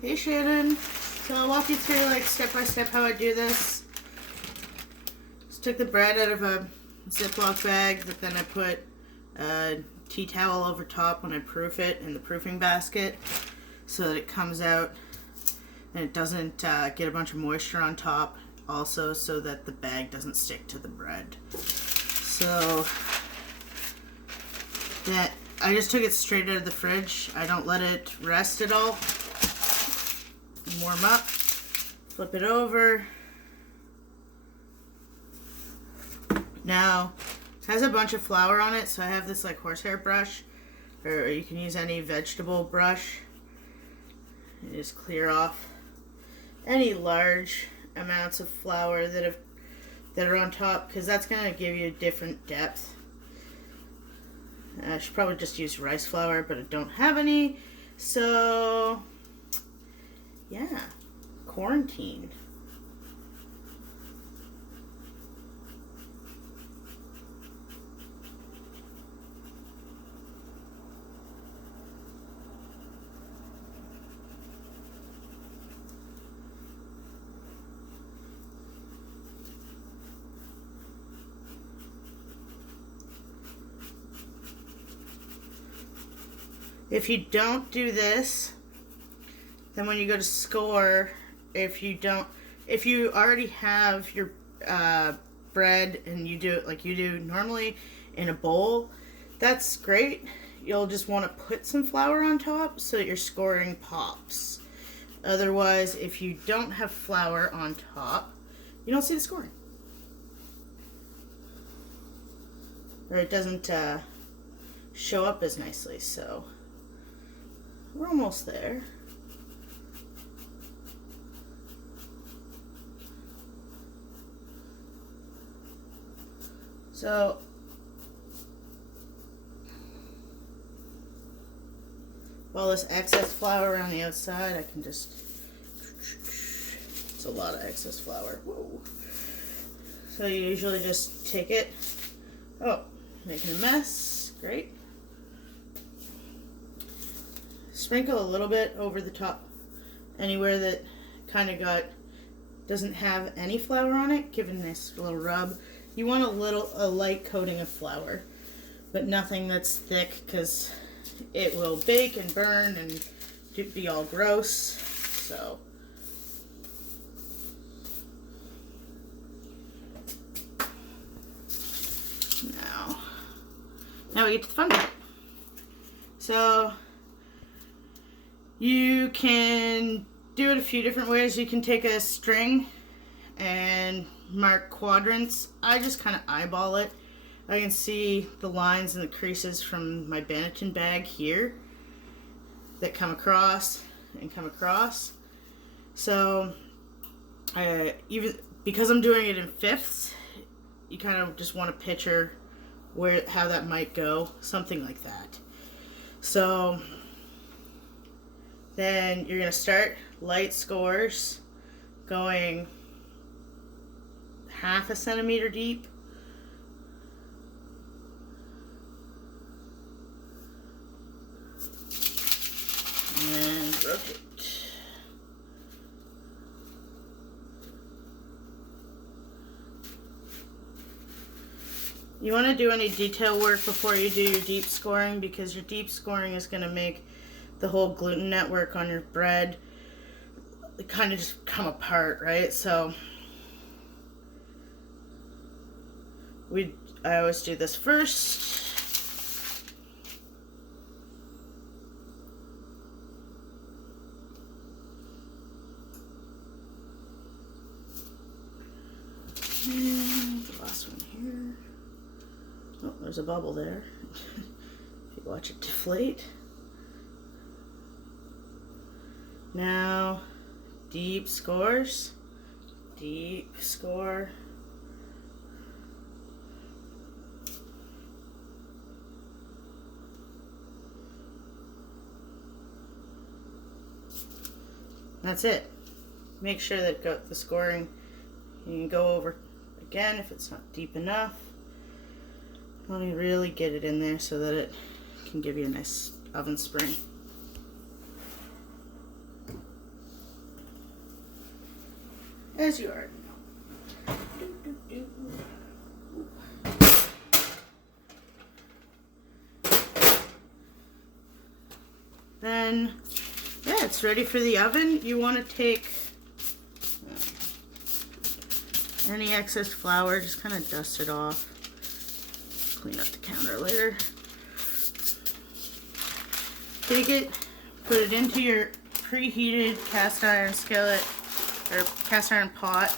Hey Shannon. So I'll walk you through like step by step how I do this. Just took the bread out of a Ziploc bag that then I put a tea towel over top when I proof it in the proofing basket so that it comes out and it doesn't get a bunch of moisture on top, also so that the bag doesn't stick to the bread. So that I just took it straight out of the fridge. I don't let it rest at all. Warm up, flip it over. Now, it has a bunch of flour on it, so I have this like horsehair brush, or you can use any vegetable brush. You just clear off any large amounts of flour that are on top, because that's going to give you a different depth. I should probably just use rice flour, but I don't have any, so yeah, quarantine. If you don't do this, then when you go to score, if you already have your bread and you do it like you do normally in a bowl, that's great. You'll just want to put some flour on top so that your scoring pops. Otherwise, if you don't have flour on top, you don't see the scoring. Or it doesn't show up as nicely, so we're almost there. So all this excess flour around the outside, I can just, it's a lot of excess flour. Whoa. So you usually just take it, making a mess, great. Sprinkle a little bit over the top, anywhere that kind of doesn't have any flour on it, give it a nice little rub. You want a light coating of flour, but nothing that's thick, because it will bake and burn and be all gross. So now we get to the fun part. So you can do it a few different ways. You can take a string and mark quadrants. I just kind of eyeball it. I can see the lines and the creases from my Banneton bag here that come across and come across. So even because I'm doing it in fifths, you kind of just want to picture how that might go, something like that. So then you're going to start light scores going half a centimeter deep. And rotate. You want to do any detail work before you do your deep scoring, because your deep scoring is going to make the whole gluten network on your bread kind of just come apart, right? So I always do this first. And the last one here. Oh, there's a bubble there. If you watch it deflate. Now, deep scores. Deep score. That's it. Make sure that the scoring, you can go over again if it's not deep enough. Let me really get it in there so that it can give you a nice oven spring. as you already know. Then, yeah, it's ready for the oven. You want to take any excess flour, just kind of dust it off. Clean up the counter later. Take it, put it into your preheated cast iron skillet or cast iron pot.